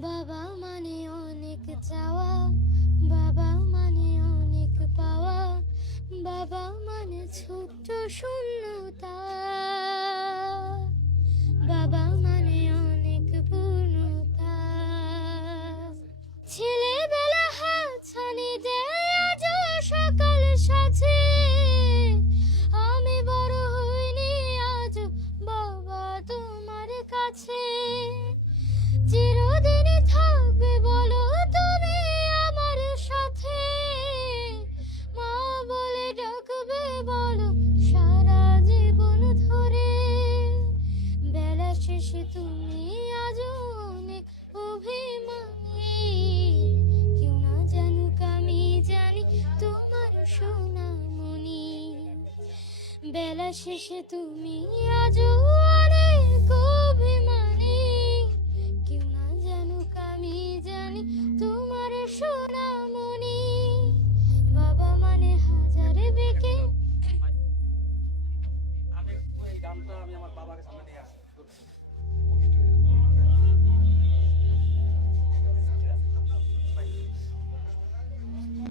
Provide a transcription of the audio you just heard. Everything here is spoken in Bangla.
বাবা মানে অনেক চাওয়া, বাবা মানে অনেক পাওয়া, বাবা মানে ছোট্ট শূন্যতা, বাবা মানে অনেক পূর্ণতা। ছেলেবেলা হাতছানি দেয় আজ সকাল সাথে, আমি বড় হইনি আজ বাবা তোমার কাছে। চিরদিনই থাকবে বলো তুমি আমার সাথে, মা বলে ডাকবে বলো সারা জীবন ধরে। বেলা শেষে তুমি আজ অনেক অভিমানী, কেউ না জানুক আমি জানি তোমার সোনামণি। বেলা শেষে তুমি